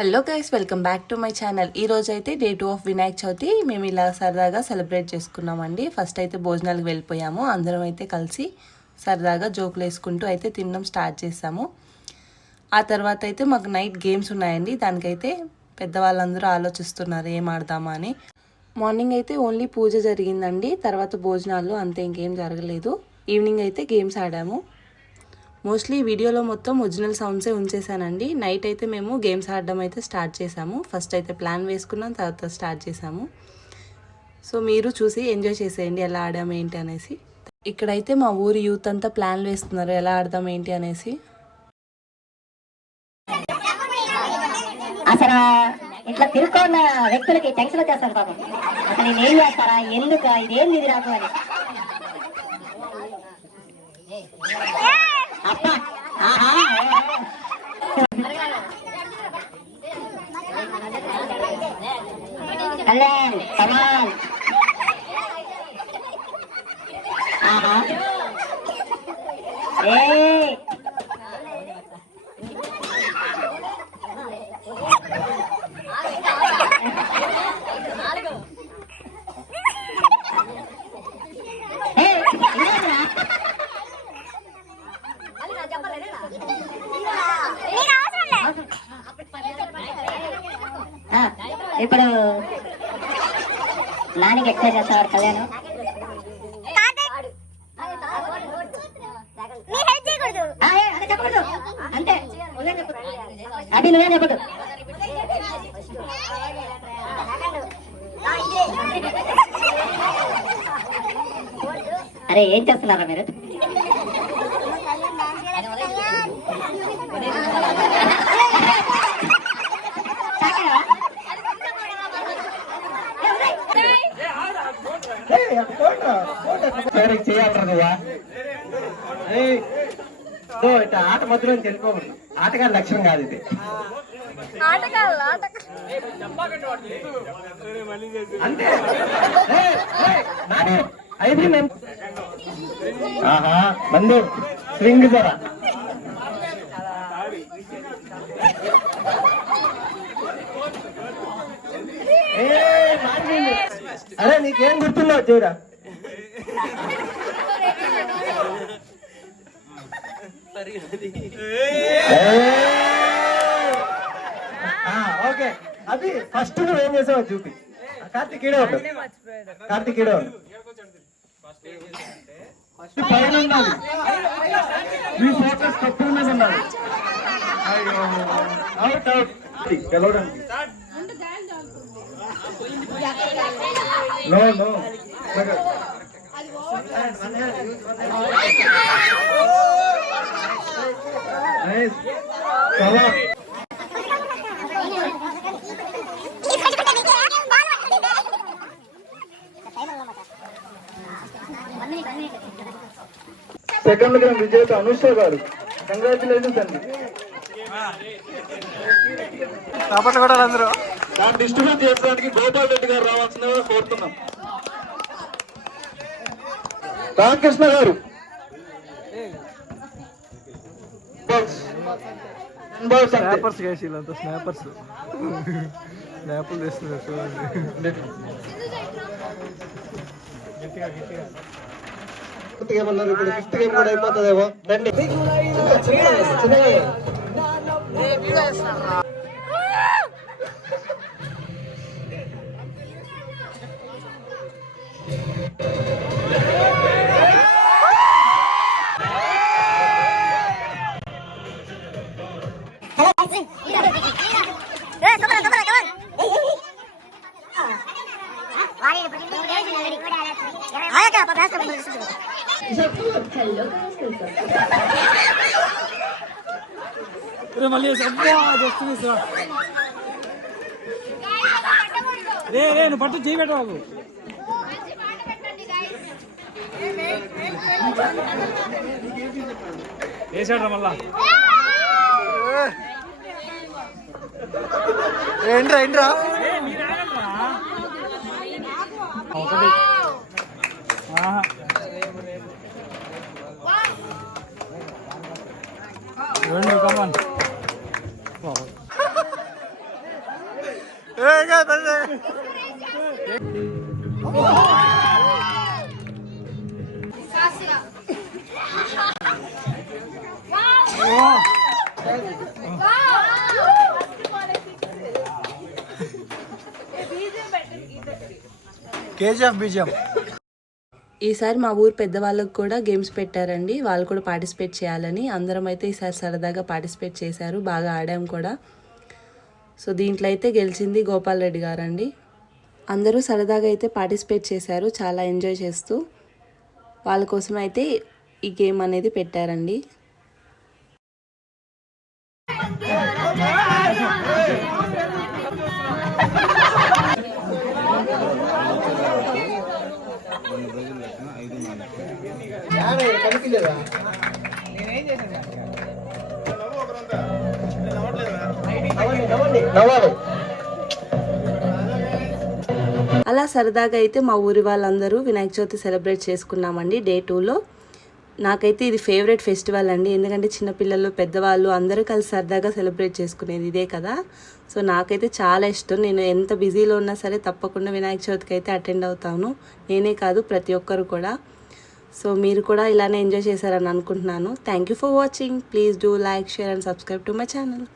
Hello guys, welcome back to my channel. ఈ రోజు అయితే డే 2 ఆఫ్ వినాయక చవితి మేము ఇలా సరదాగా సెలబ్రేట్ చేసుకున్నామండి. ఫస్ట్ అయితే భోజనాలకు వెళ్ళిపోయాము. అందరం అయితే కలిసి సరదాగా జోకులు వేసుకుంటూ అయితే తినడం స్టార్ట్ చేసాము. ఆ తర్వాత అయితే మాకు నైట్ గేమ్స్ ఉన్నాయండి. దానికైతే పెద్దవాళ్ళందరూ ఆలోచిస్తున్నారు ఏం ఆడదామా అని. మార్నింగ్ అయితే ఓన్లీ పూజ జరిగిందండి. తర్వాత భోజనాలు అంతే, ఇంకేం జరగలేదు. ఈవినింగ్ అయితే గేమ్స్ ఆడాము. మోస్ట్లీ వీడియోలో మొత్తం ఒరిజినల్ సౌండ్సే ఉంచేసానండి. నైట్ అయితే మేము గేమ్స్ ఆడడం అయితే స్టార్ట్ చేసాము. ఫస్ట్ అయితే ప్లాన్ వేసుకున్నాం, తర్వాత స్టార్ట్ చేసాము. సో మీరు చూసి ఎంజాయ్ చేసేయండి ఎలా ఆడాము ఏంటి అనేసి. ఇక్కడైతే మా ఊరి యూత్ అంతా ప్లాన్లు వేస్తున్నారు ఎలా ఆడదాం ఏంటి అనేసి. అసలు ఇట్లా తిరుక్కున్న వ్యక్తులకి టెన్షన్ వచ్చేస్తారు పాపం. అసలు ఇది ఏం చేస్తారా, ఎందుకు ఇదేం ఇది రాకు అని. అబ్బా కళ్యాణ్ కమాల్ ఏ ఇప్పుడు నానికి ఎక్సైజ్ చేస్తాడు కళ్యాణ్. చెప్పకూడదు అంతే, అది నువ్వే చెప్పదు. అరే ఏం చేస్తున్నారా మీరు? ఆట మధ్యలో తెలుసుకోకూడదు. ఆటగాడి లక్ష్యం కాదు ఇది. అంతే అయిపోయింది. మందు స్వింగ్ ధర. అరే నీకేం గుర్తున్నావు చూడా. ఓకే, అది ఫస్ట్ నువ్వు ఏం చేసావు చూపి. కార్తీక్ ఈడే ఉండు, కార్తీక్ ఈడే ఉండు. పైన ఉన్నది మీ ఫోకస్ తప్పు మీద ఉన్నది. అవుట్ అవుట్ గెలవడానికి. నో నో నైస్ చలో. సెకండ్ గ్రామ్ విజేత అనుష గారు, కంగ్రాచులేషన్స్ అండి. కాబట్టి కూడా అందరూ దాన్ని డిస్ట్రిబ్యూట్ చేయడానికి గోపాల్ రెడ్డి గారు రావాల్సిందిగా కోరుతున్నాం. రామకృష్ణ గారు స్నాపర్స్ చేసిల్లంతా, స్నాపర్స్ స్నాపులు చేస్తున్నారు చూడండి. ఏమన్నారు ఇప్పుడు ఫిఫ్త్ గేమ్ కూడా అయిపోతుందేమో. రండి మళ్ళీ వస్తుంది సార్. రే నువ్వు పట్టు చేయి పెట్టు. వేసాడ్రా మళ్ళా. ఏంట్రా ఏంట్రా ఒకటి రెండు కమాన్. KGF BGM. ఈసారి మా ఊరు పెద్దవాళ్ళకు కూడా గేమ్స్ పెట్టారండి, వాళ్ళు కూడా పార్టిసిపేట్ చేయాలని. అందరం అయితే ఈసారి సరదాగా పార్టిసిపేట్ చేశారు, బాగా ఆడాం కూడా. సో దీంట్లో అయితే గెలిచింది గోపాల్ రెడ్డి గారండి. అందరూ సరదాగా అయితే పార్టిసిపేట్ చేశారు, చాలా ఎంజాయ్ చేస్తూ. వాళ్ళ కోసం అయితే ఈ గేమ్ అనేది పెట్టారండి. అలా సరదాగా అయితే మా ఊరి వాళ్ళందరూ వినాయక చవితి సెలబ్రేట్ చేసుకున్నామండి డే 2లో. నాకైతే ఇది ఫేవరెట్ ఫెస్టివల్ అండి, ఎందుకంటే చిన్నపిల్లలు పెద్దవాళ్ళు అందరూ కలిసి సరదాగా సెలబ్రేట్ చేసుకునేది ఇదే కదా. సో నాకైతే చాలా ఇష్టం. నేను ఎంత బిజీలో ఉన్నా సరే తప్పకుండా వినాయక చవితికి అయితే అటెండ్ అవుతాను, నేనే కాదు ప్రతి ఒక్కరు కూడా. సో మీరు కూడా ఇలానే ఎంజాయ్ చేశారని అనుకుంటున్నాను. Thank you for watching. Please do like, share and subscribe to my channel.